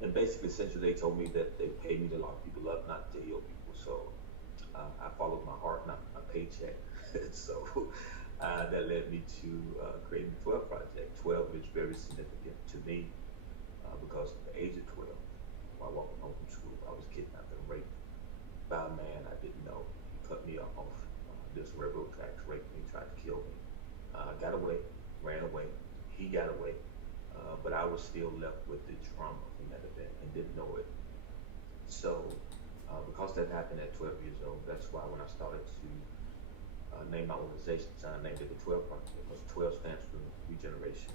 And basically, essentially, they told me that they paid me to lock people up, not to heal people. So I followed my heart, not my paycheck. So that led me to creating the 12 Project. 12 is very significant to me because at the age of 12, while walking home from school, I was kidnapped and raped by a man I didn't know. He cut me off this railroad tracks, raped me, tried to kill me. Got away, ran away. He got away, but I was still left with the trauma from that event and didn't know it. So, because that happened at 12 years old, that's why when I started to name my organization, I named it the 12 Project because 12 stands for regeneration.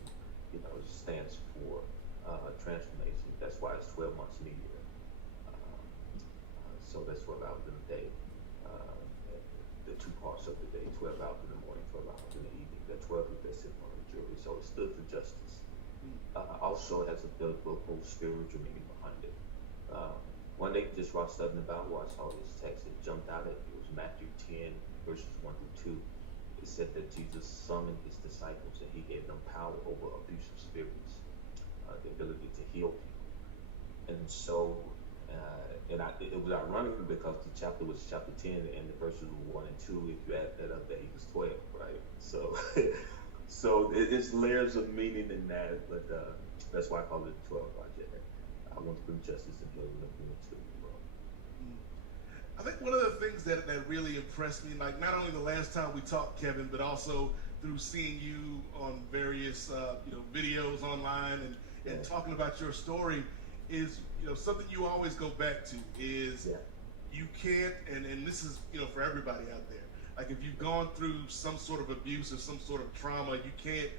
It stands for transformation. That's why it's 12 months in a year. So that's 12 hours in a day. Uh, the two parts of the day, 12 hours in the morning, 12 hours in the evening. The 12 is that symbol of the jury. So it stood for justice. Also, it has a biblical spiritual meaning behind it. Uh, One day, just while studying the Bible, I saw this text. It jumped out at me. It was Matthew 10, verses 1 through 2. It said that Jesus summoned his disciples and he gave them power over abusive spirits, the ability to heal people. And so, it was ironic because the chapter was chapter 10 and the verses were 1 and 2. If you add that up, that equals 12, right? So, it's layers of meaning in that, but that's why I call it the 12 Project. I want to bring justice and healing and bring it to the world. I think one of the things that really impressed me, like not only the last time we talked, Kevin, but also through seeing you on various videos online and Yeah, talking about your story, is something you always go back to is yeah, you can't, and this is for everybody out there. Like if you've gone through some sort of abuse or some sort of trauma, you can't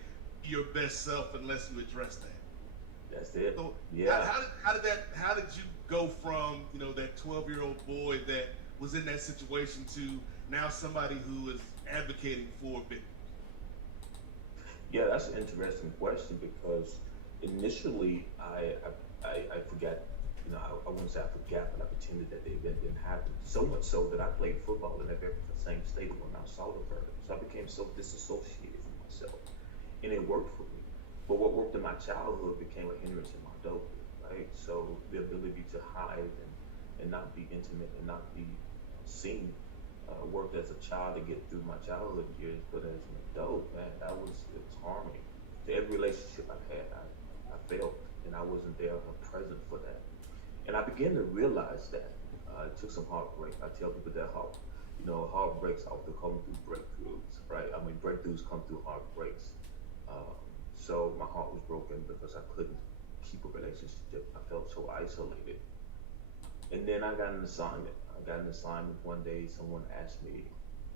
be your best self unless you address that. that's it. So Yeah. how did you go from that 12-year-old boy that was in that situation to now somebody who is advocating for victims? Yeah, that's an interesting question because initially I forgot, I wouldn't say I forgot, but I pretended that the event didn't happen. So much so that I played football in the very same stadium when I saw the verdict. So I became so disassociated from myself, and it worked for me. But what worked in my childhood became a hindrance in my adulthood, right? So the ability to hide and not be intimate and not be seen worked as a child to get through my childhood years, but as an adult, man, it was harming. To every relationship I had, I felt, and I wasn't there or present for that. And I began to realize that it took some heartbreak. I tell people that heartbreaks often come through breakthroughs, right? I mean, breakthroughs come through heartbreaks. Um, so my heart was broken because I couldn't keep a relationship. I felt so isolated. And then I got an assignment. I got an assignment one day. Someone asked me,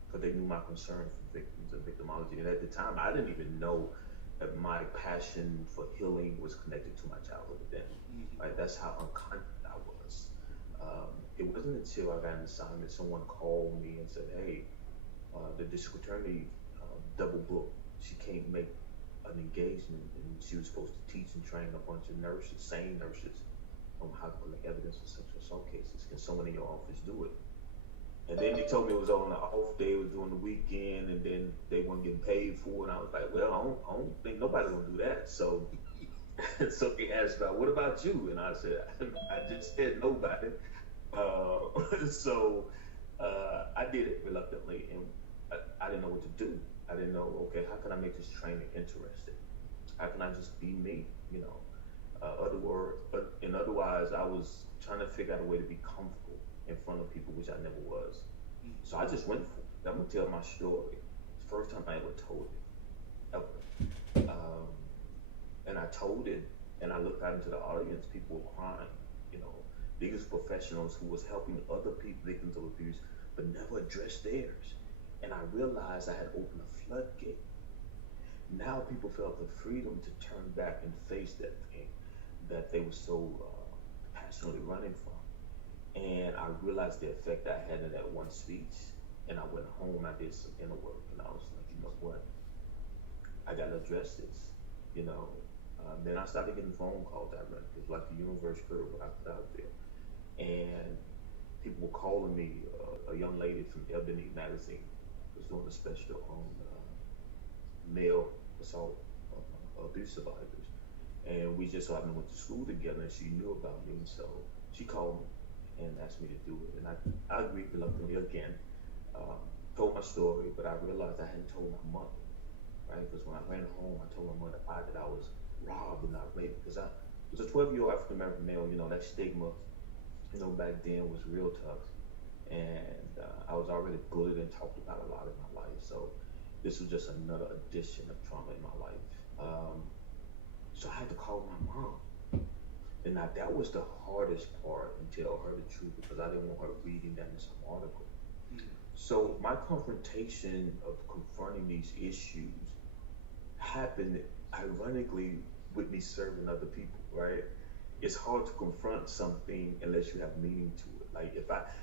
because they knew my concern for victims and victimology. And at the time, I didn't even know that my passion for healing was connected to my childhood event. Right? That's how unconscious I was. It wasn't until I got an assignment, someone called me and said, "Hey, the district attorney double booked. She can't make an engagement, and she was supposed to teach and train a bunch of nurses, sane nurses, on how to collect evidence for sexual assault cases. Can someone in your office do it?" And then they told me it was on an off day, it was during the weekend, and then they weren't getting paid for it. And I was like, well, I don't think nobody's gonna do that. So, so they asked about, what about you? And I said, I just said nobody. So I did it reluctantly, and I didn't know what to do. I didn't know, okay, how can I make this training interesting? How can I just be me? Otherwise, I was trying to figure out a way to be comfortable in front of people, which I never was. So I just went for it. I'm gonna tell my story. It's the first time I ever told it, ever. And I told it, and I looked out into the audience. People were crying. You know, these professionals who was helping other people, victims of abuse, but never addressed theirs. And I realized I had opened a floodgate. Now people felt the freedom to turn back and face that thing that they were so passionately running from. And I realized the effect I had in that one speech. And I went home, I did some inner work, and I was like, you know what? I got to address this. You know, then I started getting phone calls directly. It was like the universe heard what I put out there. And people were calling me. A young lady from Ebony magazine was doing a special on male assault abuse survivors. and we just so happened to went to school together, and she knew about me, so she called me and asked me to do it, and I agreed reluctantly again. Um, Told my story, but I realized I hadn't told my mother, right? Because when I ran home, I told my mother that I was robbed and not raped, because I was a 12-year-old African American male. That stigma, back then was real tough, and I was already bullied and talked about a lot in my life. So this was just another addition of trauma in my life. Um, so I had to call my mom. And now that was the hardest part and tell her the truth because I didn't want her reading that in some article. So my confrontation of confronting these issues happened ironically with me serving other people, right? It's hard to confront something unless you have meaning to it. Like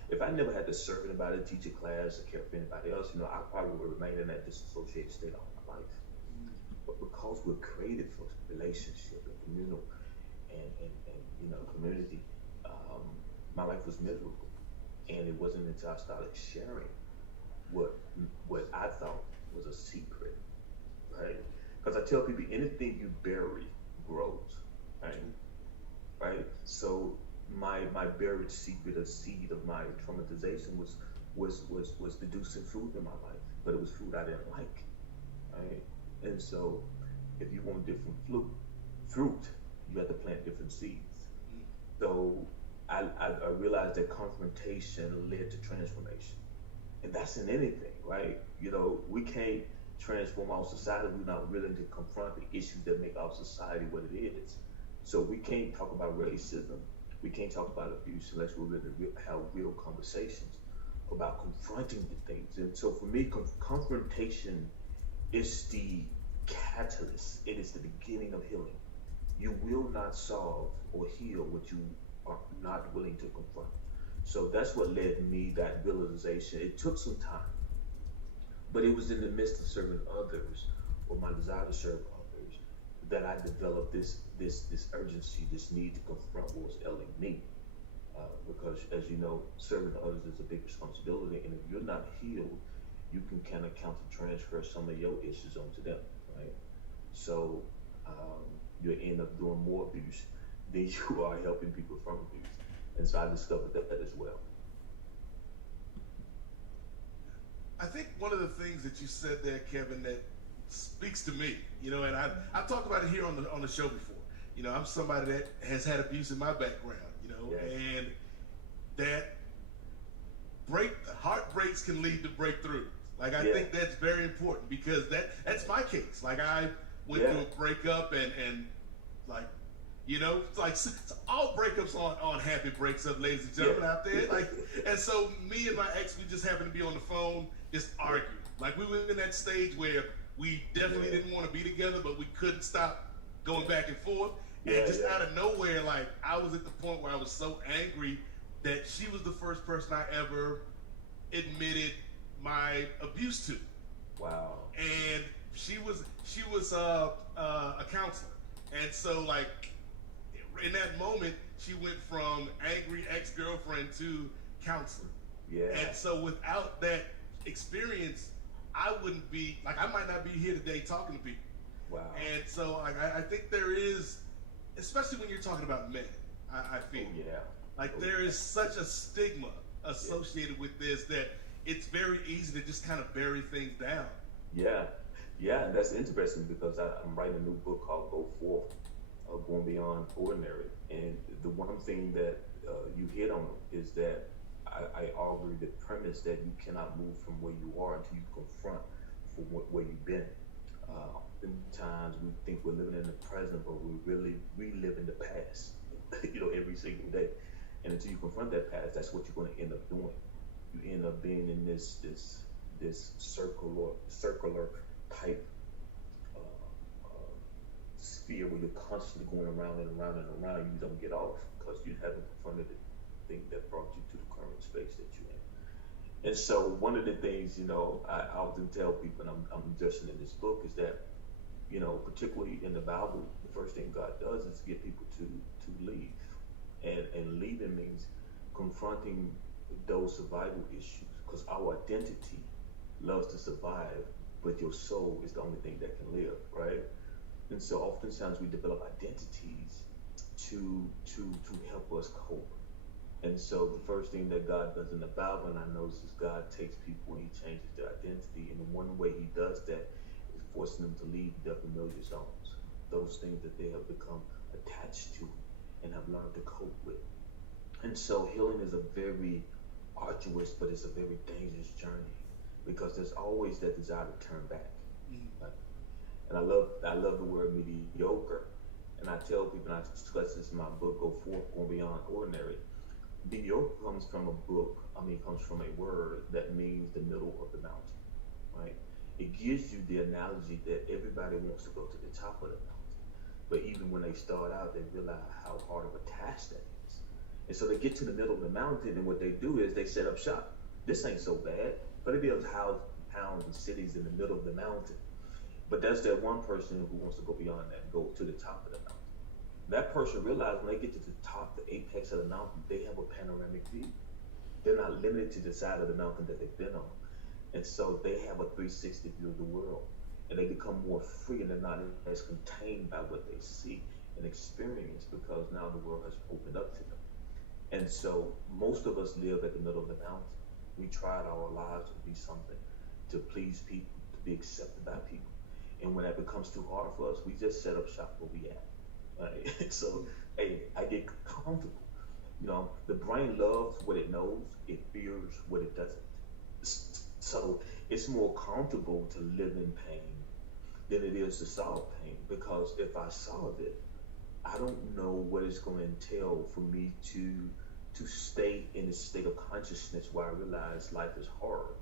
if I never had to serve anybody, teach a class, or care for anybody else, I probably would remain in that disassociated state all my life. But because we're created for relationship and communal and community, um, my life was miserable, and it wasn't until I started sharing what what I thought was a secret, right? Because I tell people anything you bury grows, right? Right. So my buried secret, a seed of my traumatization was producing food in my life, but it was food I didn't like, right? And so if you want different fruit, you have to plant different seeds. So I realized that confrontation led to transformation. And that's in anything, right? We can't transform our society if we're not willing to confront the issues that make our society what it is. So we can't talk about racism. We can't talk about abuse unless we're willing to have real conversations about confronting the things. And so for me, confrontation is the catalyst. It is the beginning of healing. You will not solve or heal what you are not willing to confront. So that's what led me that realization. It took some time, but it was in the midst of serving others, or my desire to serve others, that I developed this urgency, this need to confront what was ailing me. Because as you know, serving others is a big responsibility, and if you're not healed, you can kind of counter transfer some of your issues onto them, right? So you end up doing more abuse than you are helping people from abuse. And so I discovered that as well. I think one of the things that you said there, Kevin, that speaks to me, and I've talked about it here on the show before. I'm somebody that has had abuse in my background, Yes. and that heartbreaks can lead to breakthroughs. Like I think that's very important because that's my case. Like I went through a breakup and like it's like all breakups on happy breaks up, ladies and gentlemen out there. Like, and so me and my ex, we just happened to be on the phone, just arguing. Like we were in that stage where we definitely didn't want to be together, but we couldn't stop going back and forth. And just out of nowhere, like I was at the point where I was so angry that she was the first person I ever admitted my abuse to. Wow. And she was a counselor, and so like in that moment, she went from angry ex-girlfriend to counselor. Yeah. And so without that experience, I wouldn't be like I might not be here today talking to people. Wow. And so like I think there is, especially when you're talking about men, I feel like there is such a stigma associated with this that it's very easy to just kind of bury things down. Yeah, and that's interesting because I'm writing a new book called Go Forth, Going Beyond Ordinary. And the one thing that you hit on is that I argue the premise that you cannot move from where you are until you confront where you've been. Oftentimes we think we're living in the present, but we're really reliving the past, every single day. And until you confront that past, that's what you're going to end up doing. You end up being in this circular type sphere where you're constantly going around and around and around. You don't get off because you haven't confronted the thing that brought you to the current space that you're in. And so one of the things, I often tell people, and I'm addressing in this book, is that, particularly in the Bible, the first thing God does is get people to leave. And leaving means confronting those survival issues, because our identity loves to survive, but your soul is the only thing that can live, right? And so oftentimes we develop identities to help us cope. And so the first thing that God does in the Bible, and I notice, is God takes people and He changes their identity. And the one way He does that is forcing them to leave their familiar zones, those things that they have become attached to and have learned to cope with. And so healing is a very arduous, but it's a very dangerous journey because there's always that desire to turn back. Right? And I love the word mediocre. And I tell people, and I discuss this in my book, Go Forth, Go Beyond Ordinary. Mediocre comes from comes from a word that means the middle of the mountain, right? It gives you the analogy that everybody wants to go to the top of the mountain. But even when they start out, they realize how hard of a task that is. And so they get to the middle of the mountain, and what they do is they set up shop. This ain't so bad, but it builds houses, towns, and cities in the middle of the mountain. But there's that one person who wants to go beyond that and go to the top of the mountain. That person realizes when they get to the top, the apex of the mountain, they have a panoramic view. They're not limited to the side of the mountain that they've been on. And so they have a 360 view of the world. And they become more free, and they're not as contained by what they see and experience because now the world has opened up to them. And so most of us live at the middle of the mountain. We tried our lives to be something, to please people, to be accepted by people. And when that becomes too hard for us, we just set up shop where we at. Right? So, hey, I get comfortable. The brain loves what it knows. It fears what it doesn't. So it's more comfortable to live in pain than it is to solve pain. Because if I solve it, I don't know what it's going to entail for me to stay in a state of consciousness where I realize life is hard,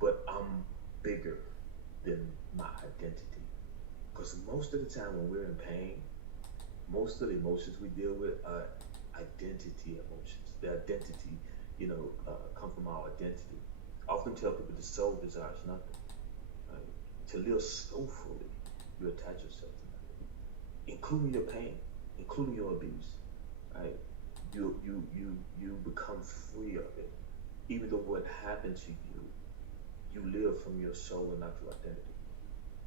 but I'm bigger than my identity. Because most of the time when we're in pain, most of the emotions we deal with are identity emotions. The identity, come from our identity. I often tell people the soul desires nothing. Right? To live soulfully, you attach yourself to nothing, including your pain, including your abuse. Right? You become free of it. Even though what happened to you, you live from your soul and not your identity.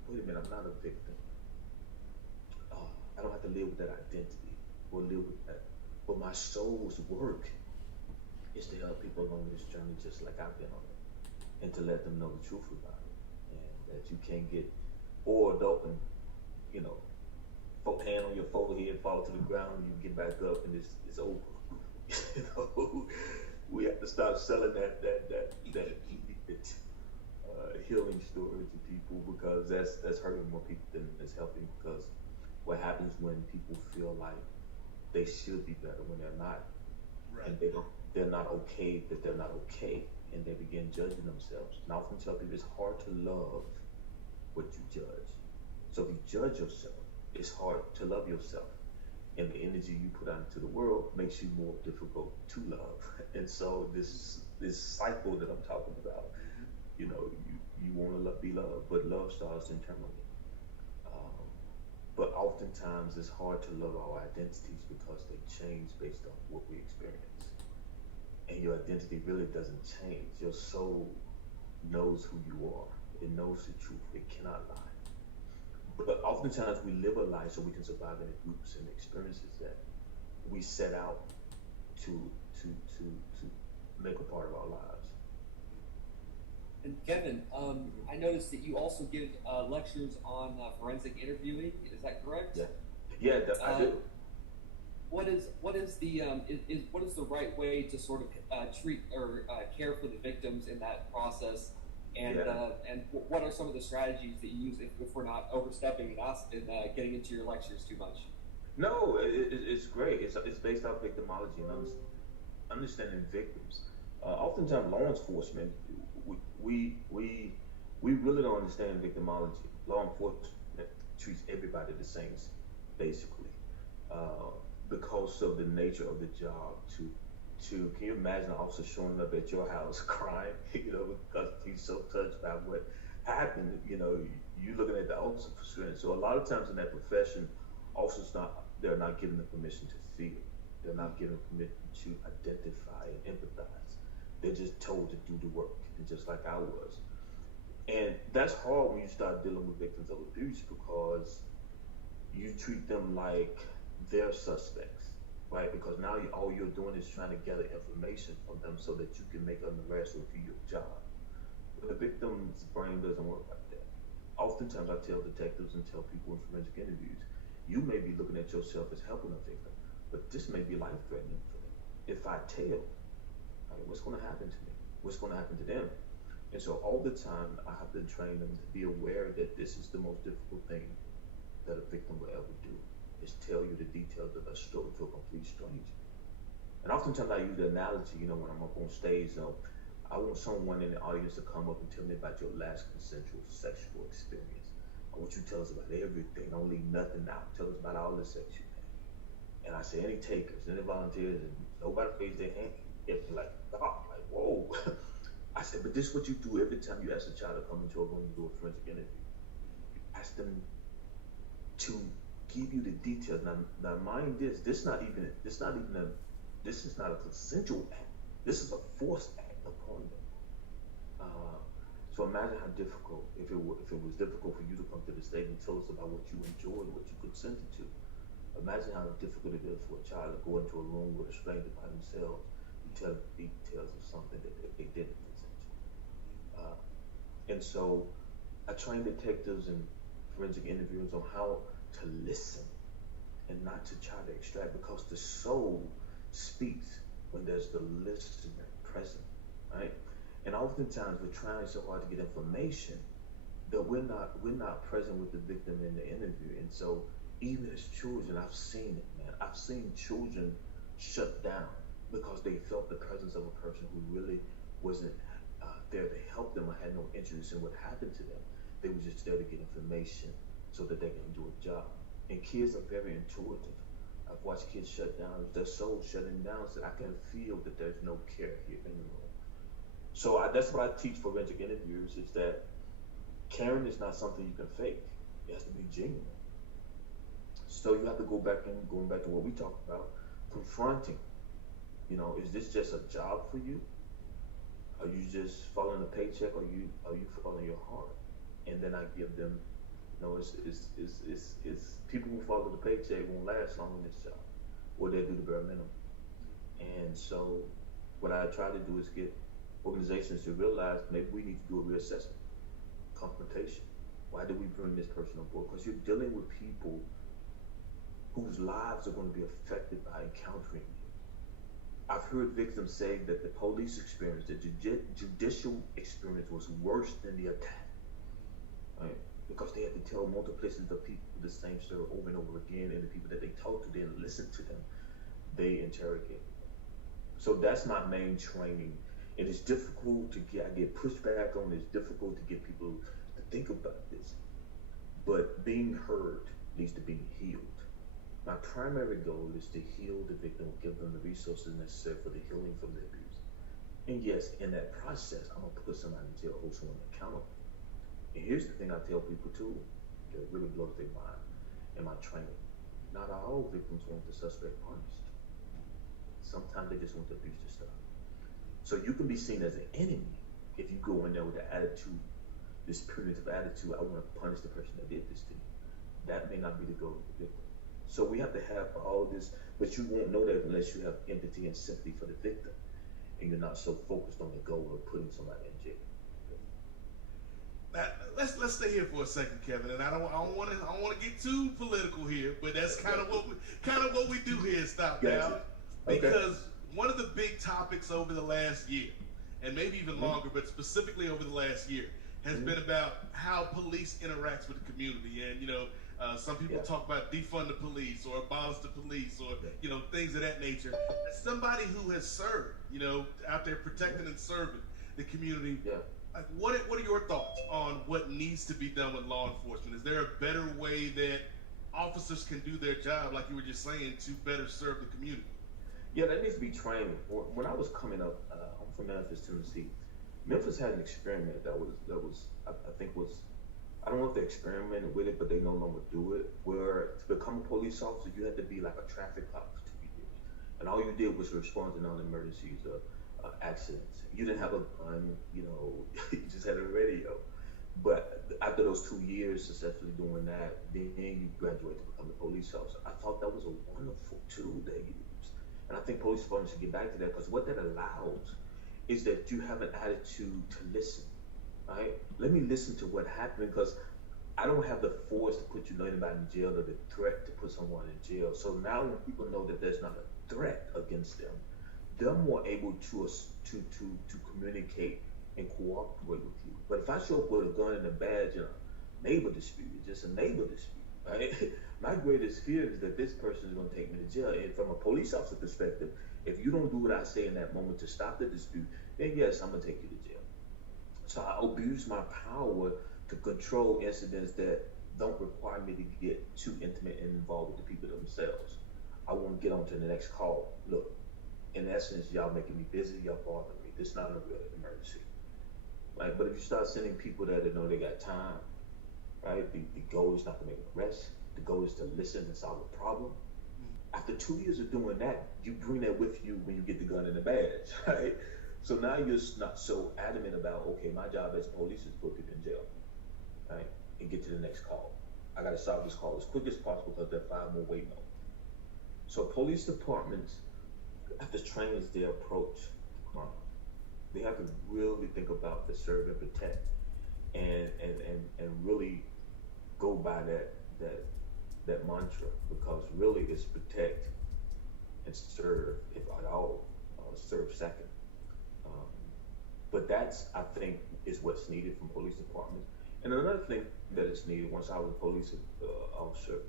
Wait a minute, I'm not a victim. I don't have to live with that identity or live with that. But my soul's work is to help people along this journey just like I've been on it, and to let them know the truth about it, and that you can't get bored up and, hand on your forehead, fall to the ground, and you get back up and it's over. We have to stop selling that healing story to people because that's hurting more people than it's helping. Because what happens when people feel like they should be better when they're not, right. And they're not okay that they're not okay, and they begin judging themselves. And I often tell people it's hard to love what you judge. So if you judge yourself, it's hard to love yourself, and the energy you put out into the world makes you more difficult to love. And so this cycle that I'm talking about, you want to be loved, but love starts internally. But oftentimes it's hard to love our identities because they change based on what we experience. And your identity really doesn't change. Your soul knows who you are. It knows the truth. It cannot lie. But oftentimes we live a life so we can survive in the groups and experiences that we set out to make a part of our lives. And Kevin, I noticed that you also give lectures on forensic interviewing. Is that correct? Yeah, I do. What is the right way to sort of treat or care for the victims in that process? And what are some of the strategies that you use if we're not overstepping and getting into your lectures too much? No, it's great. It's based off victimology and understanding victims. Oftentimes, law enforcement, we really don't understand victimology. Law enforcement treats everybody the same, basically, because of the nature of the job. Can you imagine an officer showing up at your house crying, because he's so touched by what happened? You looking at the officer for strength. So a lot of times in that profession, officers they're not given the permission to feel. They're not given permission to identify and empathize. They're just told to do the work, and just like I was. And that's hard when you start dealing with victims of abuse because you treat them like they're suspects, right? Because now all you're doing is trying to gather information from them so that you can make an arrest or do your job. But the victim's brain doesn't work like that. Oftentimes, I tell detectives and tell people in forensic interviews, you may be looking at yourself as helping a victim, but this may be life threatening for them. If I tell, right, what's going to happen to me? What's going to happen to them? And so all the time, I have to train them to be aware that this is the most difficult thing that a victim will ever do, is tell you the details of their story to a complete stranger. And oftentimes I use the analogy, when I'm up on stage, I want someone in the audience to come up and tell me about your last consensual sexual experience. I want you to tell us about everything. Don't leave nothing out. Tell us about all the sex you had. And I say, any takers, any volunteers, and nobody raised their hand. It's like, oh, like, whoa. I said, but this is what you do every time you ask a child to come into a room and do a forensic interview. You ask them to give you the details. Now mind this. This is not a consensual act. This is a forced act upon them. So imagine how difficult, if it was difficult for you to come to the stage and tell us about what you enjoyed, what you consented to. Imagine how difficult it is for a child to go into a room with a stranger by themselves and tell details of something that they didn't consent to. And so I train detectives and forensic interviewers on how to listen and not to try to extract, because the soul speaks when there's the listener present, right? And oftentimes we're trying so hard to get information that we're not present with the victim in the interview. And so even as children, I've seen it, man. I've seen children shut down because they felt the presence of a person who really wasn't there to help them or had no interest in what happened to them. They were just there to get information so that they can do a job. And kids are very intuitive. I've watched kids shut down, their soul shutting down, so I can feel that there's no care here in the room. So that's what I teach forensic interviewers, is that caring is not something you can fake. It has to be genuine. So you have to going back to what we talked about, confronting. Is this just a job for you? Are you just following a paycheck, or are you following your heart? And then I give them, it's people who follow the paycheck won't last long in this job, or they'll do the bare minimum. And so what I try to do is get organizations to realize maybe we need to do a reassessment, confrontation. Why do we bring this person on board? Because you're dealing with people whose lives are going to be affected by encountering you. I've heard victims say that the police experience, the judicial experience, was worse than the attack, right? Because they had to tell multiplicities of people the same story over and over again, and the people that they talked to didn't listen to them. They interrogated them. So that's my main training. It is difficult to I get pushed back on. It's difficult to get people to think about this. But being heard leads to being healed. My primary goal is to heal the victim, give them the resources necessary for the healing from the abuse. And yes, in that process, I'm going to put somebody in jail, hold someone accountable. And here's the thing I tell people too, that really blows their mind in my training. Not all victims want the suspect punished. Sometimes they just want the abuse to stop. So you can be seen as an enemy if you go in there with the attitude, this punitive attitude, I want to punish the person that did this to me. That may not be the goal of the victim. So we have to have all this, but you won't know that unless you have empathy and sympathy for the victim, and you're not so focused on the goal of putting somebody in jail. Now, let's stay here for a second, Kevin. And I don't want to get too political here, but that's kind of what we do here at Stop Now, because one of the big topics over the last year, and maybe even longer, but specifically over the last year, has been about how police interacts with the community. And some people talk about defund the police or abolish the police or things of that nature. As somebody who has served, out there protecting and serving the community, like what are your thoughts on what needs to be done with law enforcement? Is there a better way that officers can do their job, like you were just saying, to better serve the community? Yeah, that needs to be training. When I was coming up, I'm from Memphis, Tennessee. Memphis had an experiment that was I think I don't know if they experimented with it, but they no longer do it, where to become a police officer, you had to be like a traffic cop for 2 years. And all you did was respond to non-emergencies, accidents. You didn't have a gun, you just had a radio. But after those 2 years successfully doing that, then you graduate to become a police officer. I thought that was a wonderful tool they used. And I think police departments should get back to that, because what that allows is that you have an attitude to listen, right? Let me listen to what happened, because I don't have the force to put anybody in jail, or the threat to put someone in jail. So now when people know that there's not a threat against them, they're more able to communicate and cooperate with you. But if I show up with a gun and a badge in a neighbor dispute, just a neighbor dispute, right? My greatest fear is that this person is going to take me to jail. And from a police officer perspective, if you don't do what I say in that moment to stop the dispute, then yes, I'm going to take you to jail. So I abuse my power to control incidents that don't require me to get too intimate and involved with the people themselves. I want to get on to the next call. Look, in essence, y'all making me busy, y'all bothering me. This is not a real emergency. Right? But if you start sending people that know they got time, right? The goal is not to make an arrest. The goal is to listen and solve a problem. After 2 years of doing that, you bring that with you when you get the gun and the badge, right? So now you're not so adamant about, okay, my job as police is to put people in jail, right? And get to the next call. I got to solve this call as quick as possible, because there are 5 more waiting on. So police departments have to train as they approach crime. They have to really think about the serve and protect, and really go by that mantra, because really it's protect and serve, if at all, serve second. But that's, I think, is what's needed from police departments. And another thing that is needed, once I was a police officer,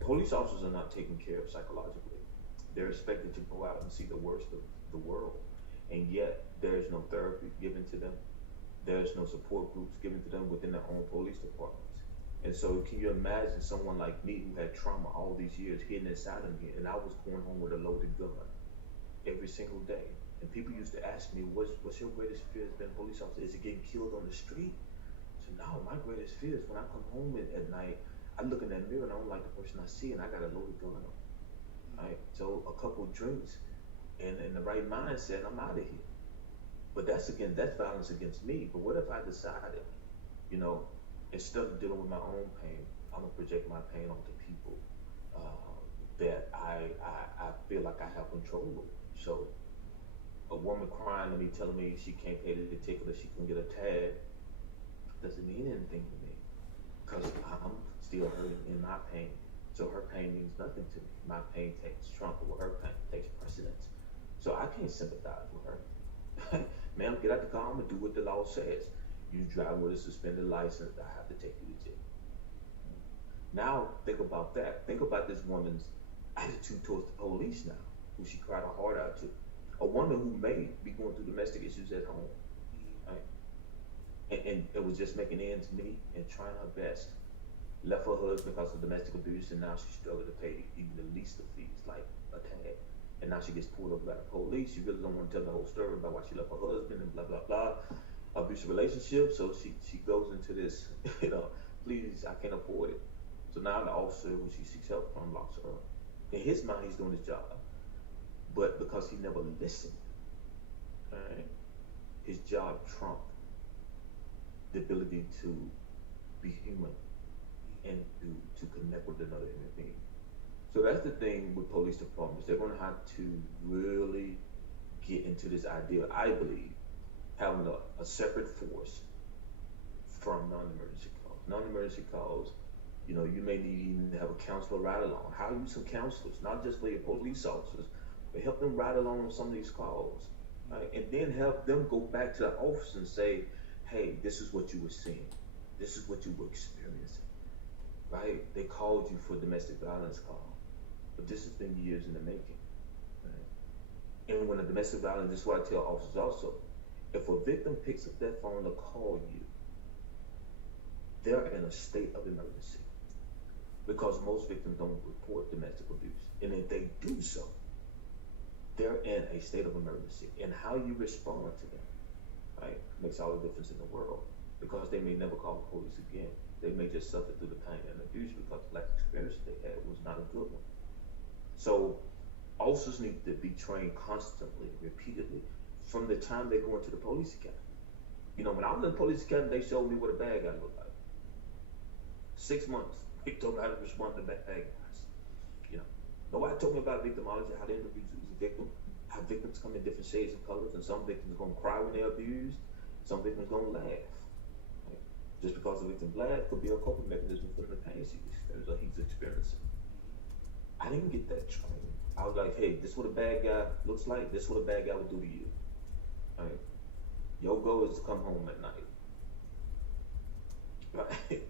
police officers are not taken care of psychologically. They're expected to go out and see the worst of the world, and yet there's no therapy given to them. There's no support groups given to them within their own police departments. And so can you imagine someone like me who had trauma all these years hidden inside of me, and I was going home with a loaded gun every single day. And people used to ask me, what's your greatest fear as being a police officer? Is it getting killed on the street? So no, my greatest fear is when I come home at night, I look in that mirror and I don't like the person I see, and I got a loaded gun on. Right? So a couple of drinks and in the right mindset, I'm out of here. But that's violence against me. But what if I decided, instead of dealing with my own pain, I'm gonna project my pain onto people that I feel like I have control over. So a woman crying to me, telling me she can't pay the ticket or she can get a tag, doesn't mean anything to me, because I'm still hurting in my pain. So her pain means nothing to me. My pain takes trump over her pain, takes precedence. So I can't sympathize with her. Ma'am, get out the car, I'm gonna do what the law says. You drive with a suspended license, I have to take you to jail. Now think about that. Think about this woman's attitude towards the police now, who she cried her heart out to. A woman who may be going through domestic issues at home, right? And it was just making ends meet and trying her best. Left her husband because of domestic abuse, and now she's struggling to pay even the least of fees, like a tag. And now she gets pulled over by the police. She really don't want to tell the whole story about why she left her husband and blah, blah, blah. Abusive relationship. So she goes into this, please, I can't afford it. So now the officer who she seeks help from locks her up. In his mind, he's doing his job. But because he never listened, right, his job trumped the ability to be human and to connect with another human being. So that's the thing with police departments. They're going to have to really get into this idea, I believe, having a separate force from non-emergency calls. Non-emergency calls, you may need even to have a counselor ride along. Hire you some counselors, not just for your police officers, but help them ride along on some of these calls. Right? And then help them go back to the office and say, hey, this is what you were seeing. This is what you were experiencing. Right? They called you for a domestic violence call. But this has been years in the making. Right? And when a domestic violence, this is what I tell officers also, if a victim picks up their phone to call you, they're in a state of emergency. Because most victims don't report domestic abuse. And if they do so, they're in a state of emergency. And how you respond to them, right, makes all the difference in the world. Because they may never call the police again. They may just suffer through the pain and abuse because the life experience they had was not a good one. So officers need to be trained constantly, repeatedly, from the time they go into the police academy. When I was in the police academy, they showed me what a bad guy looked like. 6 months. They told me how to respond to bad guys. You know, nobody told me about victimology, how to interview the victim, how victims come in different shades of colors, and some victims gonna cry when they're abused, some victims gonna laugh. Right? Just because the victim laughs could be a coping mechanism for the pain he's experiencing. I didn't get that training. I was like, hey, this is what a bad guy looks like. This is what a bad guy would do to you. Right? Your goal is to come home at night. Right?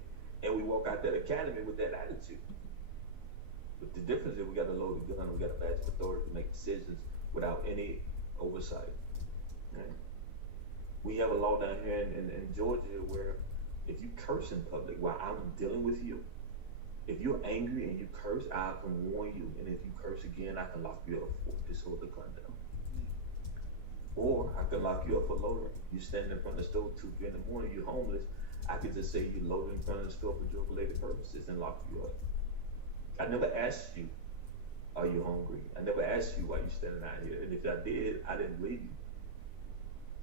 And we walk out that academy with that attitude. But the difference is we got a loaded gun, we got a badge of authority to make decisions without any oversight. Right? We have a law down here in Georgia where if you curse in public while I'm dealing with you, if you're angry and you curse, I can warn you. And if you curse again, I can lock you up for disorderly conduct. Or I can lock you up for loitering. You stand in front of the store 2, 3 in the morning, you're homeless. I could just say you loitered in front of the store for drug-related purposes and lock you up. I never asked you, are you hungry? I never asked you why you're standing out here. And if I did, I didn't believe you.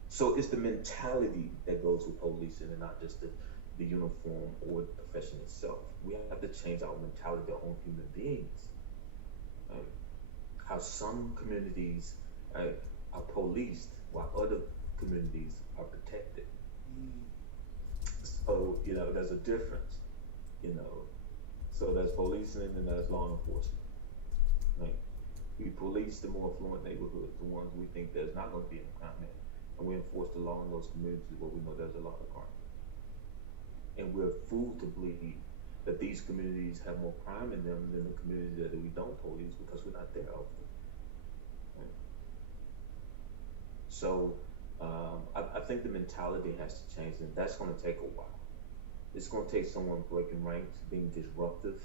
So it's the mentality that goes with policing and not just the uniform or the profession itself. We have to change our mentality on human beings. How some communities are policed while other communities are protected. So, there's a difference, So there's policing and there's law enforcement. Right? We police the more affluent neighborhoods, the ones we think there's not going to be any crime in. And we enforce the law in those communities where we know there's a lot of crime. And we're fooled to believe that these communities have more crime in them than the communities that we don't police because we're not there often. Right? So I think the mentality has to change, and that's going to take a while. It's going to take someone breaking ranks, being disruptive,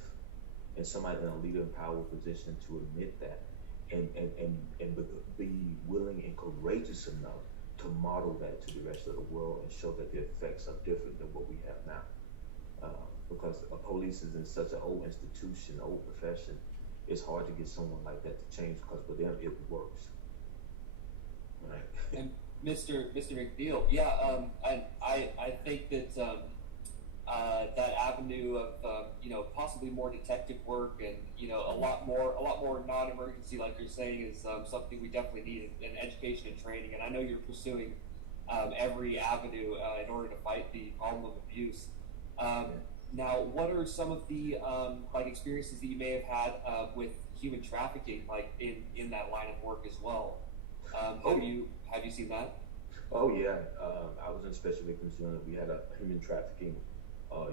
and somebody in a leader and power position to admit that and be willing and courageous enough to model that to the rest of the world and show that the effects are different than what we have now. Because police is in such an old institution, old profession, it's hard to get someone like that to change because for them it works. Right. And Mr. McNeil, I think that that avenue of possibly more detective work and a lot more non-emergency, like you're saying, is something we definitely need in education and training. And I know you're pursuing every avenue in order to fight the problem of abuse. Now, what are some of the experiences that you may have had with human trafficking, like in that line of work as well? Have you seen that? Oh yeah, I was in Special Victims Unit. We had a human trafficking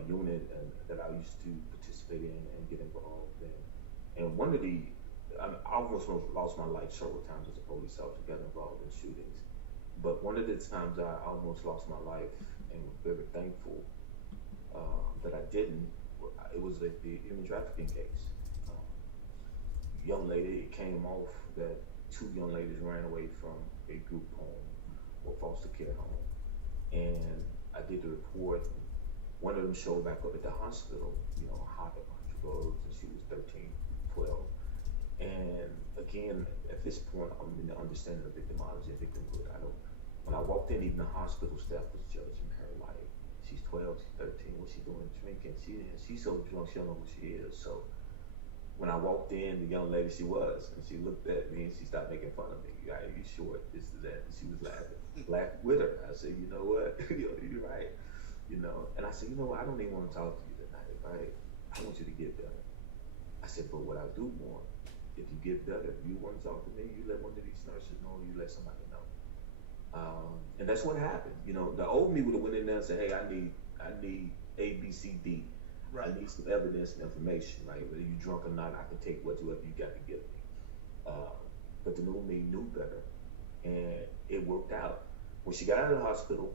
unit that I used to participate in and get involved in. And I almost lost my life several times as a police officer, got involved in shootings. But one of the times I almost lost my life and was very thankful that I didn't. It was the human trafficking case. Young lady, it came off that 2 young ladies ran away from a group home or foster care home. And I did the report. And one of them showed back up at the hospital, hot a bunch of drugs, and she was 13, 12. And again, at this point, I'm in the understanding of victimology and victimhood. When I walked in, even the hospital staff was judging her like, she's 12, she's 13, what's she doing drinking? She's so drunk, she don't know who she is. So when I walked in, the young lady she was, and she looked at me and she started making fun of me. You short, this is that. And she was laughing. Laughed with her. I said, you know what? You're right. And I said, I don't even want to talk to you tonight, right? I want you to get better. I said, but what I do want, if you get better, if you want to talk to me, you let one of these nurses know, you let somebody know. And that's what happened. The old me would have went in there and said, hey, I need A, B, C, D. Right. I need some evidence and information, right? Whether you're drunk or not, I can take whatever you got to give me. But the new me knew better, and it worked out. When she got out of the hospital,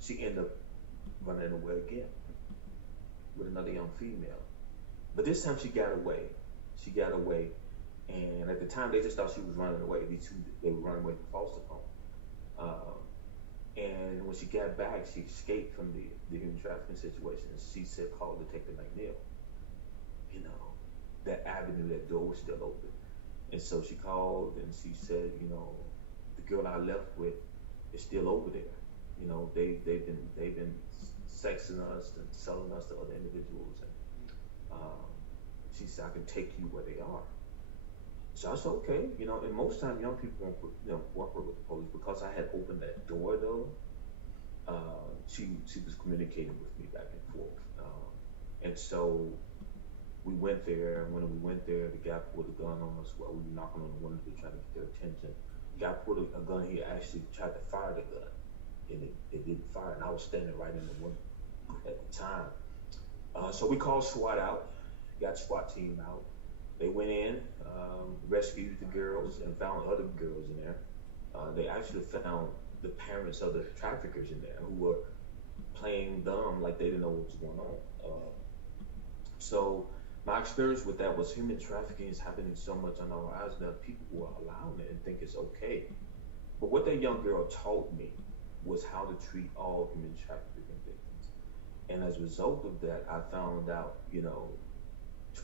she ended up running away again with another young female. But this time she got away. And at the time they just thought she was running away. They were running away from foster home. And when she got back, she escaped from the human trafficking situation. And she said, call Detective McNeil. That avenue, that door was still open. And so she called and she said, the girl I left with is still over there. They've been sexing us and selling us to other individuals. And she said, I can take you where they are. So I said, okay, and most time young people won't, work with the police because I had opened that door though. She was communicating with me back and forth, and so we went there. And when we went there, the guy pulled a gun on us while we were knocking on the window to try to get their attention. The guy pulled a gun. He actually tried to fire the gun, and it didn't fire. And I was standing right in the window at the time. So we called SWAT out, got SWAT team out. They went in, rescued the girls, and found other girls in there. They actually found the parents of the traffickers in there who were playing dumb, like they didn't know what was going on. So my experience with that was human trafficking is happening so much on our eyes that people who are allowing it and think it's okay. But what that young girl taught me was how to treat all human trafficking victims. And as a result of that, I found out,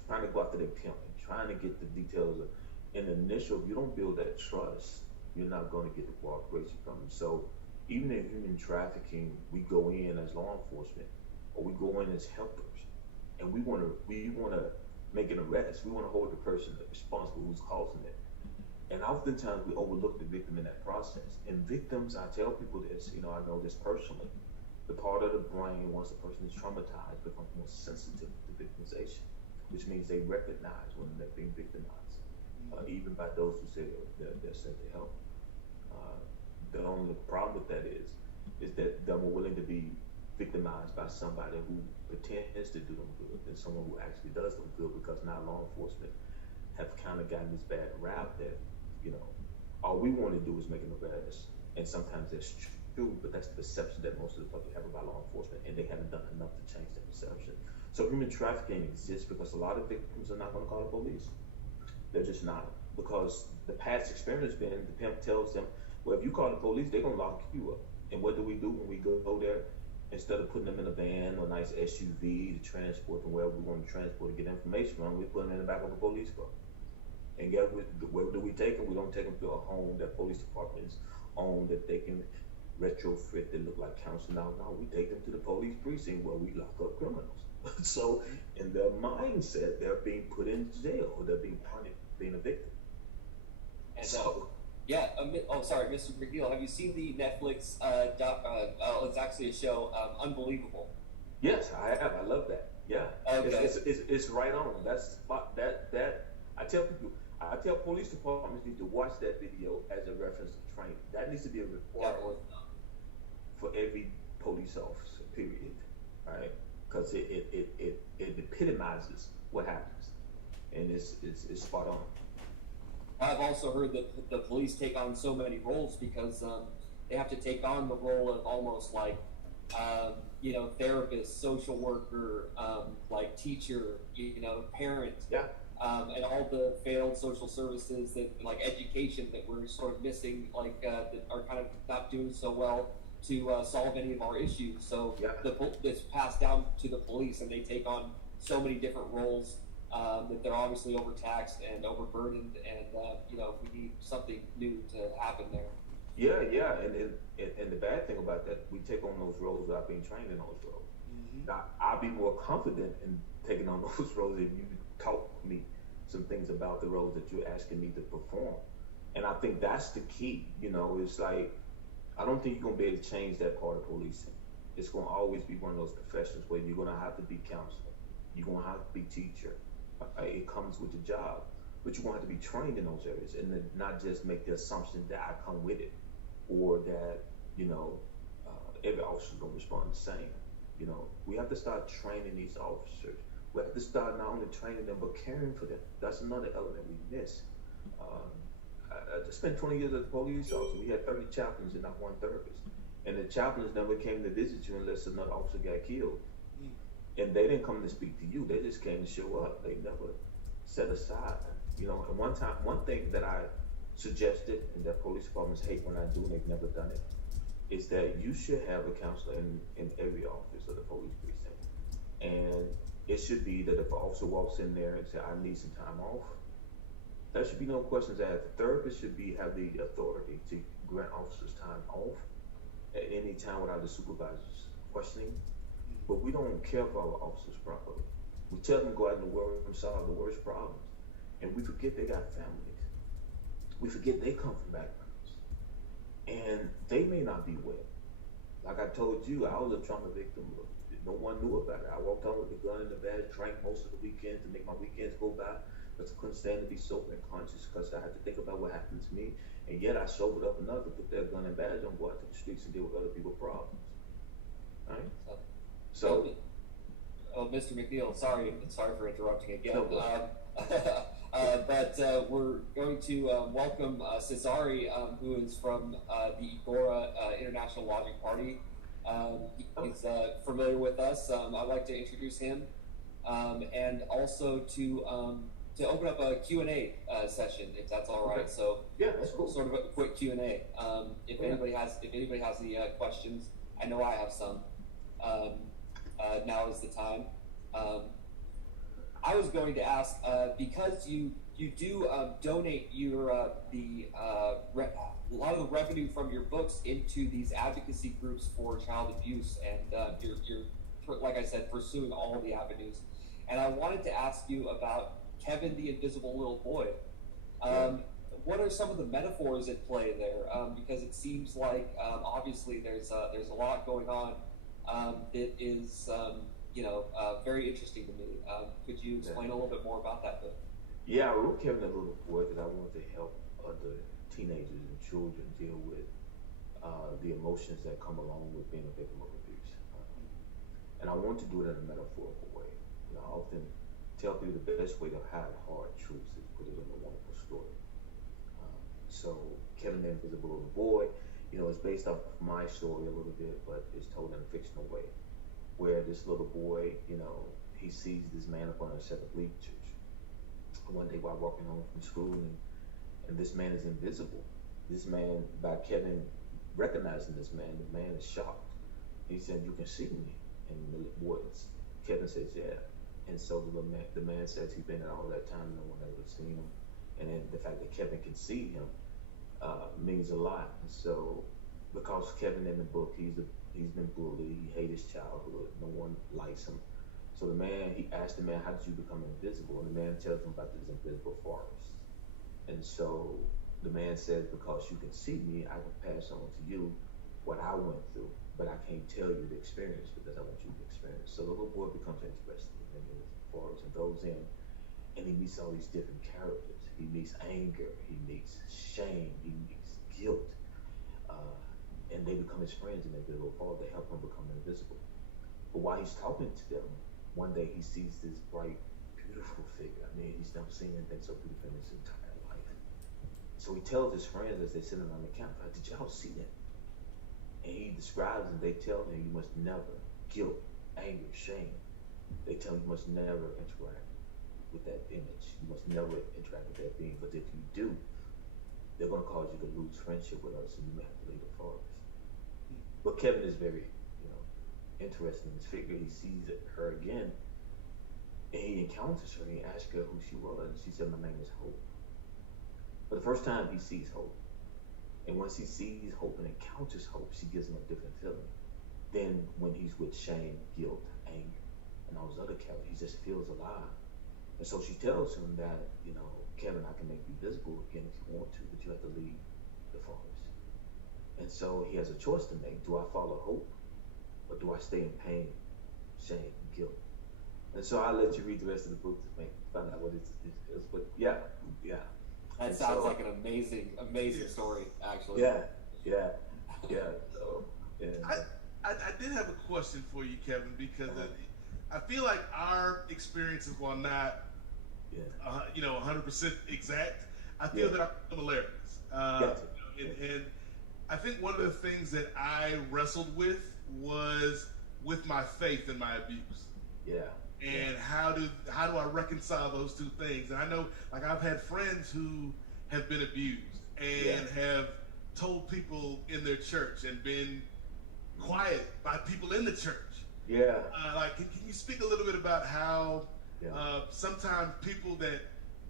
trying to go after their pimp and trying to get the details of, in the initial, if you don't build that trust, you're not going to get the cooperation from them. So even in human trafficking, we go in as law enforcement, or we go in as helpers, and we want to make an arrest. We want to hold the person responsible who's causing it. And oftentimes we overlook the victim in that process. And victims, I tell people this, I know this personally. The part of the brain, once a person is traumatized, becomes more sensitive to victimization, which means they recognize when they're being victimized, even by those who say they're sent to help. The only problem with that is that they're more willing to be victimized by somebody who pretends to do them good than someone who actually does them good, because now law enforcement have kind of gotten this bad rap that, all we want to do is make an arrest. And sometimes that's true, but that's the perception that most of the public have about law enforcement, and they haven't done enough to change that perception. So human trafficking exists because a lot of victims are not going to call the police. They're just not, because the past experience has been the pimp tells them, well, if you call the police, they're going to lock you up. And what do we do when we go there? Instead of putting them in a van or a nice SUV to transport them wherever we want to transport to get information from, we put them in the back of a police car. And where do we take them? We don't take them to a home that police departments own that they can retrofit that look like council. No, we take them to the police precinct where we lock up criminals. So in their mindset, they're being put in jail, or they're being punished, being a victim. And yeah. Sorry, Mr. McNeil. Have you seen the Netflix it's actually a show, Unbelievable? Yes, I have. I love that. Yeah. Okay. It's right on. That I tell police departments need to watch that video as a reference to training. That needs to be a requirement for every police officer. Period. Right? Because it epitomizes what happens, and it's spot on. I've also heard that the police take on so many roles because they have to take on the role of almost like, therapist, social worker, like teacher, parent, and all the failed social services that, like education, that we're sort of missing, like that are kind of not doing so well to solve any of our issues. So it's passed down to the police, and they take on so many different roles. That they're obviously overtaxed and overburdened, and we need something new to happen there. Yeah, and the bad thing about that, we take on those roles without being trained in those roles. Mm-hmm. Now, I'll be more confident in taking on those roles if you taught me some things about the roles that you're asking me to perform. And I think that's the key. It's like, I don't think you're gonna be able to change that part of policing. It's gonna always be one of those professions where you're gonna have to be counselor, you're gonna have to be teacher. It comes with the job, but you're going to have to be trained in those areas, and then not just make the assumption that I come with it, or that every officer is going to respond the same. We have to start training these officers. We have to start not only training them but caring for them. That's another element we miss. I spent 20 years as a police officer. We had 30 chaplains and not one therapist, and the chaplains never came to visit you unless another officer got killed. And they didn't come to speak to you. They just came to show up. They never set aside. And one thing that I suggested, and that police departments hate when I do, and they've never done it, is that you should have a counselor in every office of the police precinct. And it should be that if an officer walks in there and says, I need some time off, there should be no questions asked. The therapist should have the authority to grant officers time off at any time without the supervisor's questioning. but we don't care for our officers properly. We tell them go out in the world and solve the worst problems, and we forget they got families. We forget they come from backgrounds, and they may not be well. Like I told you, I was a trauma victim. No one knew about it. I walked home with a gun in the bag, drank most of the weekend to make my weekends go by, because I couldn't stand to be sober and conscious because I had to think about what happened to me. And yet I sobered up enough to put that gun and badge on, go out to the streets and deal with other people's problems. Right? So, Mr. McNeil, sorry for interrupting again. No, but we're going to welcome Cesare, who is from the Agora International Logic Party. He's familiar with us. I'd like to introduce him, and also to open up a Q&A session, if that's all right. Okay. So yeah, that's cool. Sort of a quick Q&A. If anybody has any questions, I know I have some. Now is the time. I was going to ask, because you do donate your a lot of the revenue from your books into these advocacy groups for child abuse, and you're, like I said, pursuing all the avenues. And I wanted to ask you about Kevin the Invisible Little Boy. What are some of the metaphors at play there? Because it seems like obviously there's a lot going on that is very interesting to me. Could you explain a little bit more about that? Yeah, I wrote Kevin the Little Boy because I wanted to help other teenagers and children deal with the emotions that come along with being a victim of abuse. And I want to do it in a metaphorical way. I often tell people the best way to hide hard truths is put it in a wonderful story. So Kevin the Invisible Little Boy, it's based off my story a little bit, but it's told in a fictional way, where this little boy, he sees this man up on a set of bleachers one day while walking home from school, and this man is invisible. This man, by Kevin recognizing this man, the man is shocked. He said, "You can see me," and the boy, Kevin says, "Yeah." And so the man says he's been there all that time, no one ever seen him, and then the fact that Kevin can see him means a lot. And so, because Kevin in the book, he's been bullied, he hated his childhood, no one likes him. So he asked the man, "How did you become invisible?" And the man tells him about this invisible forest. And so the man says, "Because you can see me, I can pass on to you what I went through, but I can't tell you the experience because I want you to experience." So the little boy becomes interested in the forest and goes in, and he meets all these different characters. He meets anger, he meets shame, he meets guilt, and they become his friends in that little forest. They help him become invisible. But while he's talking to them, one day he sees this bright, beautiful figure. I mean, he's never seen anything so beautiful in his entire life. So he tells his friends as they're sitting on the campfire, "Did y'all see that?" And he describes, and they tell him, "You must never," guilt, anger, shame, they tell him, "You must never interact with that image. You must never interact with that being, because if you do, they're going to cause you to lose friendship with us, and you may have to leave the forest." But Kevin is very, interested in this figure. He sees her again, and he encounters her, and he asks her who she was, and she said, "My name is Hope." For the first time, he sees Hope. And once he sees Hope and encounters Hope, she gives him a different feeling than when he's with shame, guilt, anger, and all those other characters. He just feels alive. And so she tells him that, "Kevin, I can make you visible again if you want to, but you have to leave the forest." And so he has a choice to make. Do I follow Hope, or do I stay in pain, shame, guilt? And so I'll let you read the rest of the book to find out what it is. But yeah. That sounds like an amazing story, actually. Yeah. So, I did have a question for you, Kevin, because I feel like our experiences, while not 100% exact, I feel that are similarities. And I think one of the things that I wrestled with was with my faith and my abuse. Yeah. And how do I reconcile those two things? And I know, like, I've had friends who have been abused and have told people in their church and been quiet by people in the church. Yeah. Can you speak a little bit about how sometimes people that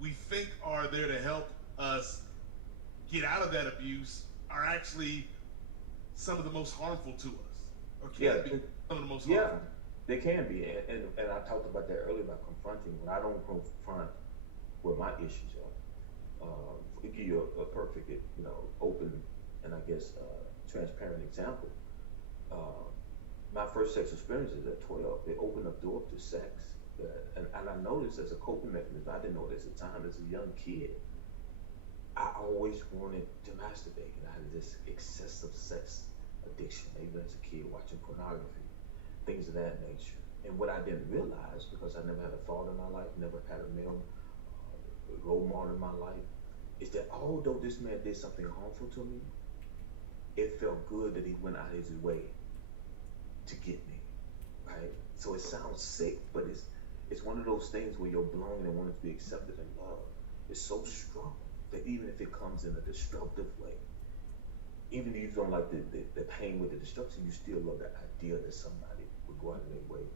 we think are there to help us get out of that abuse are actually some of the most harmful to us, or can be some of the most harmful? They can be, and I talked about that earlier about confronting. When I don't confront what my issues are, to give you a perfect, open, and I guess transparent example. Uh, my first sex experiences at 12, they opened up doors to sex, and I noticed as a coping mechanism. I didn't know this at the time. As a young kid, I always wanted to masturbate, and I had this excessive sex addiction, even as a kid, watching pornography, things of that nature. And what I didn't realize, because I never had a father in my life, never had a male role model in my life, is that although this man did something harmful to me, it felt good that he went out of his way to get me, right? So it sounds sick, but it's one of those things where you're blown and wanting to be accepted and loved. It's so strong that even if it comes in a destructive way, even if you don't like the pain with the destruction, you still love the idea that somebody would go out of their way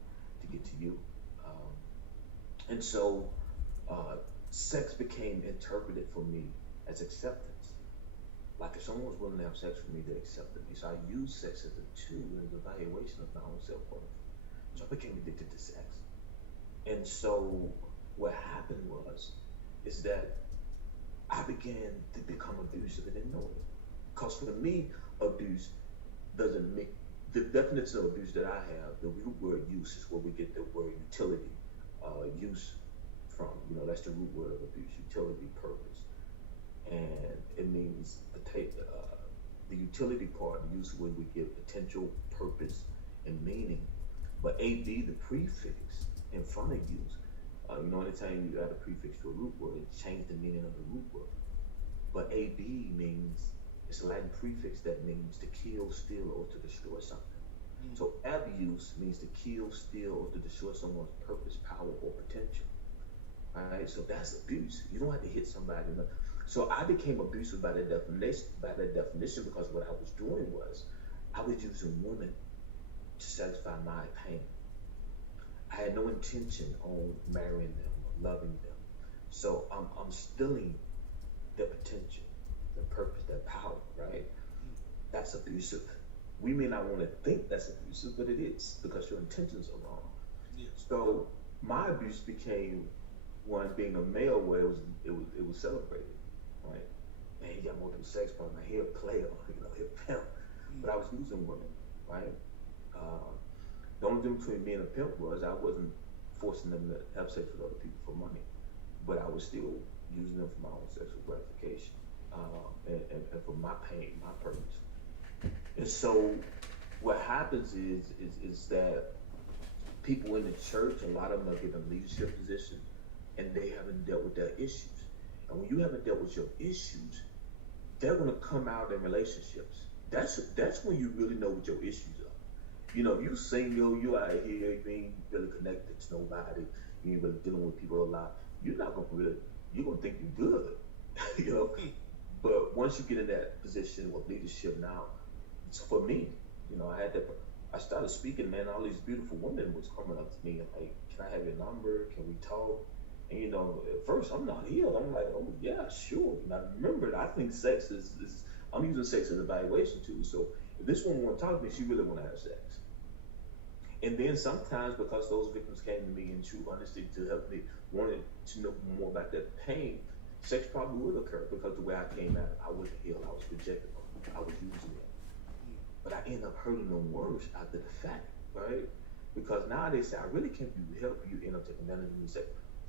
to get to you. And so sex became interpreted for me as acceptance. Like if someone was willing to have sex with me, they accepted me. So I used sex as a tool as an evaluation of my own self-worth. So I became addicted to sex. And so what happened is that I began to become abusive and didn't know it. Because for me, abuse doesn't make, the definition of abuse that I have, the root word use is where we get the word utility, use from. That's the root word of abuse, utility, purpose. And it means the utility part, use where we give potential, purpose, and meaning. But AB, the prefix in front of use, anytime you add a prefix to a root word, it changes the meaning of the root word. But AB means, it's a Latin prefix that means to kill, steal, or to destroy something. So abuse means to kill, steal, or to destroy someone's purpose, power, or potential. All right, so that's abuse. You don't have to hit somebody. So I became abusive by that definition because what I was doing was I was using women to satisfy my pain. I had no intention on marrying them or loving them. So I'm stealing their potential, their purpose, their power, right? That's abusive. We may not want to think that's abusive, but it is because your intentions are wrong. Yes. So my abuse became one being a male where it was celebrated, right? Man, he got multiple sex partners. He a player, he a pimp. But I was using women, right? The only difference between me and a pimp was I wasn't forcing them to have sex with other people for money, but I was still using them for my own sexual gratification and for my pain, my purpose. And so what happens is that people in the church, a lot of them are given leadership positions, and they haven't dealt with their issues. And when you haven't dealt with your issues, they're going to come out in relationships. That's when you really know what your issues are. You single, you out here, you ain't really connected to nobody, you ain't really dealing with people a lot. You're not going to really, you're going to think you're good, But once you get in that position of leadership now, it's for me, I started speaking, man, all these beautiful women was coming up to me and like, can I have your number? Can we talk? And at first I'm not healed. I'm like, oh yeah, sure. And I remember, I think sex is I'm using sex as an evaluation tool. So if this woman want to talk to me, she really want to have sex. And then sometimes because those victims came to me in true honesty to help me, wanted to know more about that pain, sex probably would occur because the way I came out, I wasn't healed. I was rejected. I was using it. But I end up hurting them worse after the fact, right? Because now they say, I really can't help you, end up taking advantage of me.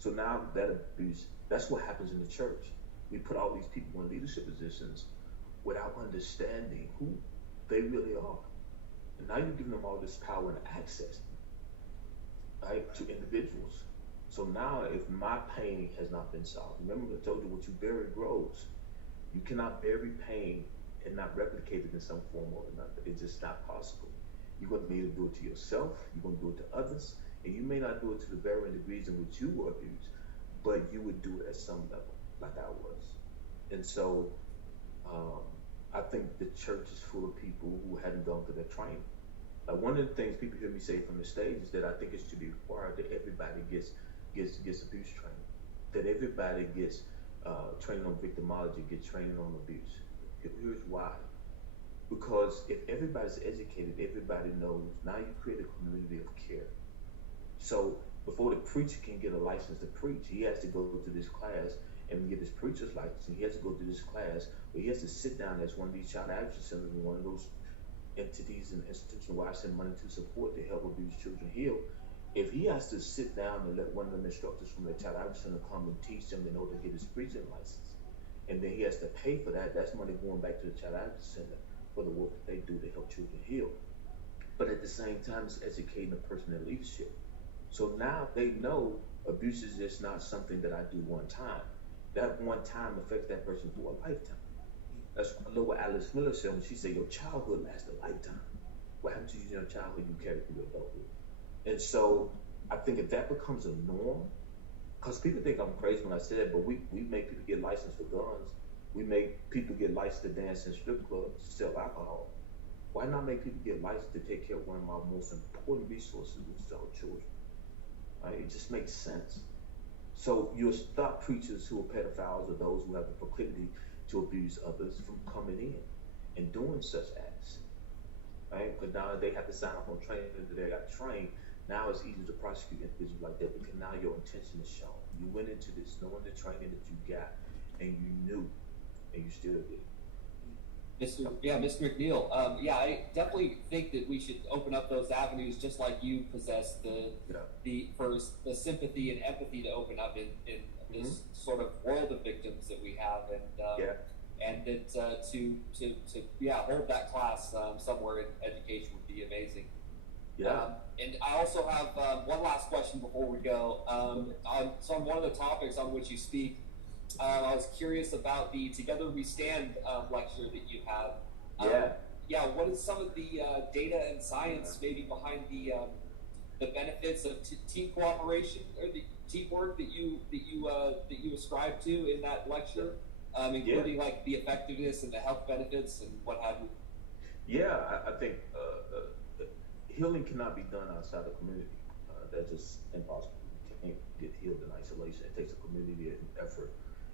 So now that abuse, that's what happens in the church. We put all these people in leadership positions without understanding who they really are. And now you're giving them all this power and access, right, to individuals. So now if my pain has not been solved, remember I told you what you bury grows. You cannot bury pain and not replicate it in some form or another. It's just not possible. You're going to need to do it to yourself, you're going to do it to others, and you may not do it to the varying degrees in which you were abused, but you would do it at some level, like I was. And so I think the church is full of people who hadn't gone through their training. Like one of the things people hear me say from the stage is that I think it should be required that everybody gets abuse training, that everybody gets training on victimology, gets training on abuse. Here's why. Because if everybody's educated, everybody knows, now you create a community of care. So before the preacher can get a license to preach, he has to go to this class and get his preacher's license. And he has to go to this class where he has to sit down as one of these child advocacy centers, one of those entities and institutions where I send money to support to help abused children heal. If he has to sit down and let one of the instructors from the child advocacy center come and teach him in order to get his preaching license, and then he has to pay for that, that's money going back to the child advocacy center for the work that they do to help children heal. But at the same time, it's educating the person in leadership. So now they know abuse is just not something that I do one time. That one time affects that person for a lifetime. That's what I love what Alice Miller said when she said, your childhood lasts a lifetime. What happened to you in your childhood, you carry through your adulthood. And so I think if that becomes a norm, because people think I'm crazy when I say that, but we make people get licensed for guns. We make people get licensed to dance in strip clubs, to sell alcohol. Why not make people get licensed to take care of one of our most important resources, which is our children? Right? It just makes sense. So you'll stop preachers who are pedophiles or those who have the proclivity to abuse others from coming in and doing such acts. Right? Because now they have to sign up on training that they got trained. Now it's easy to prosecute individuals like that because now your intention is shown. You went into this knowing the training that you got, and you knew, and you still did. Mr. McNeil. I definitely think that we should open up those avenues, just like you possess the sympathy and empathy to open up in this sort of world of victims that we have, and that to hold that class somewhere in education would be amazing. Yeah. And I also have one last question before we go. On one of the topics on which you speak, I was curious about the Together We Stand lecture that you have. What is some of the data and science maybe behind the benefits of team cooperation or the teamwork that you ascribe to in that lecture, including like the effectiveness and the health benefits and what have you? Yeah, I think healing cannot be done outside the community. That's just impossible. You can't get healed in isolation. It takes a community and effort.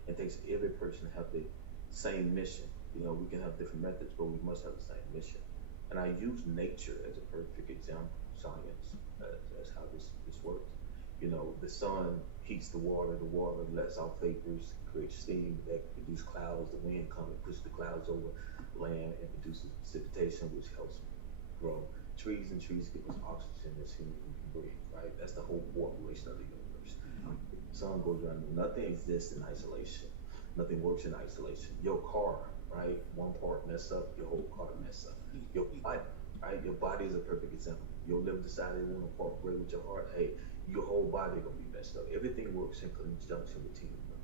It takes every person to have the same mission. You know, we can have different methods, but we must have the same mission. And I use nature as a perfect example, science. That's how this works. You know, the sun heats the water lets out vapors, creates steam that produces clouds, the wind comes and pushes the clouds over land and produces precipitation, which helps grow. Trees give us oxygen that's human we can breathe, right? That's the whole formulation of the universe. The sun goes around, nothing exists in isolation. Nothing works in isolation. Your car, right? One part mess up, your whole car mess up. Your body, right? Your body is a perfect example. Your liver decided you want to cooperate with your heart, hey, your whole body gonna be messed up. Everything works in conjunction with teamwork,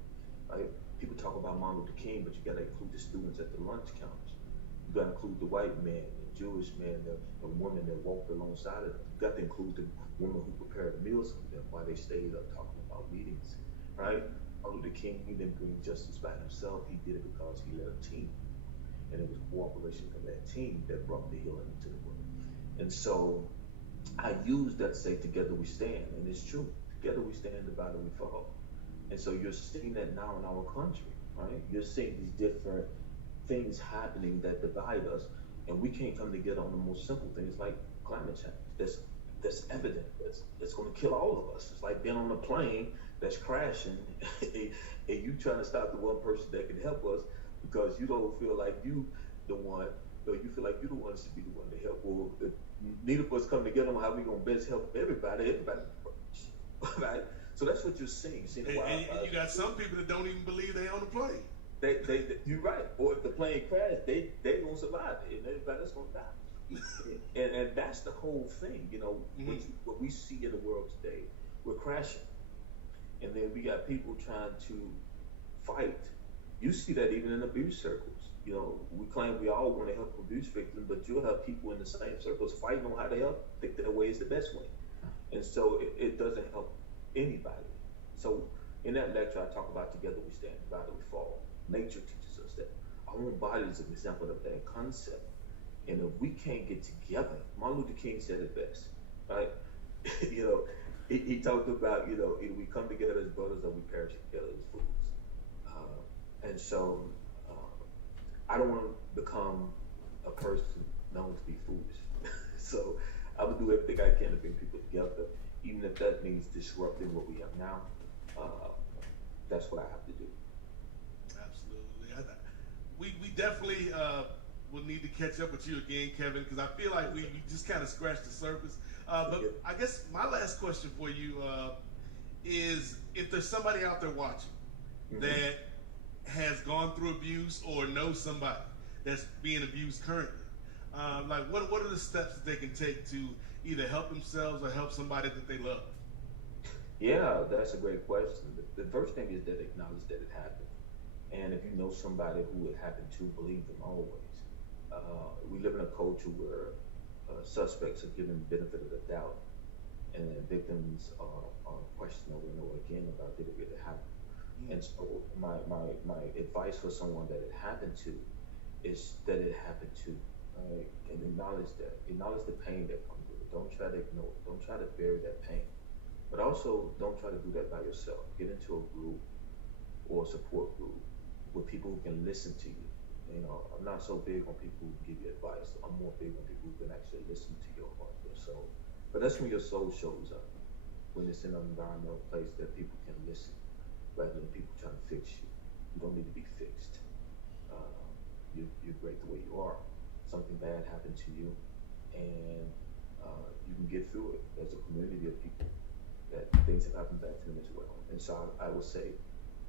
right? People talk about Martin Luther King, but you gotta include the students at the lunch counters. You gotta include the white man, the Jewish man, the woman that walked alongside of them. You got to include the woman who prepared meals for them while they stayed up talking about meetings, right? Martin Luther King, he didn't bring justice by himself. He did it because he led a team. And it was cooperation from that team that brought the healing into the world. And so I use that to say, together we stand. And it's true. Together we stand, divided we fall. And so you're seeing that now in our country, right? You're seeing these different things happening that divide us. And we can't come together on the most simple things like climate change. That's evident. That's going to kill all of us. It's like being on a plane that's crashing, and you trying to stop the one person that can help us because you don't feel like you the one, or you feel like you the one to be the one to help. Well, if neither of us come together on how we gonna best help everybody right? So that's what you're seeing. And you got some people that don't even believe they're on the plane. You're right. Or if the plane crashes, they gonna survive it, and everybody else gonna die. and that's the whole thing. You know, what we see in the world today, we're crashing, and then we got people trying to fight. You see that even in abuse circles. You know, we claim we all want to help abuse victims, but you'll have people in the same circles fighting on how to help, think their way is the best way, and so it doesn't help anybody. So in that lecture, I talk about together we stand, divided we fall. Nature teaches us that. Our own body is an example of that concept. And if we can't get together, Martin Luther King said it best, right? You know, he talked about, you know, either we come together as brothers or we perish together as fools. And so I don't want to become a person known to be foolish. So I would do everything I can to bring people together, even even if that means disrupting what we have now, that's what I have to do. Absolutely. We definitely will need to catch up with you again, Kevin, because I feel like we just kind of scratched the surface. But I guess my last question for you is, if there's somebody out there watching that has gone through abuse or knows somebody that's being abused currently, like what are the steps that they can take to either help themselves or help somebody that they love? Yeah, that's a great question. The first thing is that acknowledge that it happened. And if you know somebody who it happened to, believe them always. We live in a culture where suspects are given benefit of the doubt, and victims are questioned over and over again about did it really happen. And so my advice for someone that it happened to is that it happened to, right? And acknowledge that. Acknowledge the pain that comes with it. Don't try to ignore it. Don't try to bury that pain. But also, don't try to do that by yourself. Get into a group or a support group with people who can listen to you. You know, I'm not so big on people who give you advice. I'm more big on people who can actually listen to your heart, your soul. But that's when your soul shows up, when it's in an environmental place that people can listen, rather than people trying to fix you. You don't need to be fixed. You're great the way you are. Something bad happened to you, and you can get through it. There's a community of people that things have happened back to them as well. And so I would say,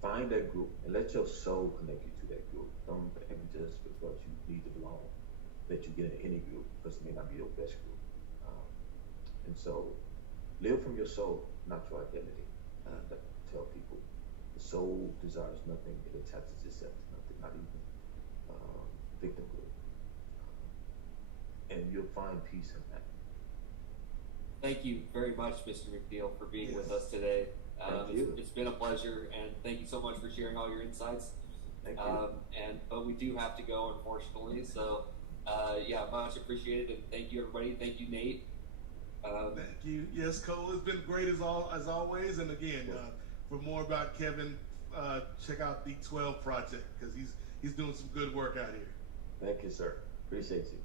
find that group and let your soul connect you to that group. Don't think just because you need to belong that you get in any group, because it may not be your best group. And so live from your soul, not your identity. I tell people, the soul desires nothing, it attaches itself to nothing, not even victimhood. And you'll find peace in that. Thank you very much, Mr. McNeil, for being with us today. It's been a pleasure, and thank you so much for sharing all your insights. Thank you. But we do have to go, unfortunately. So, much appreciated, and thank you, everybody. Thank you, Nate. Thank you. Yes, Cole, it's been great as always. And again, for more about Kevin, check out the 12 Project, because he's doing some good work out here. Thank you, sir. Appreciate you.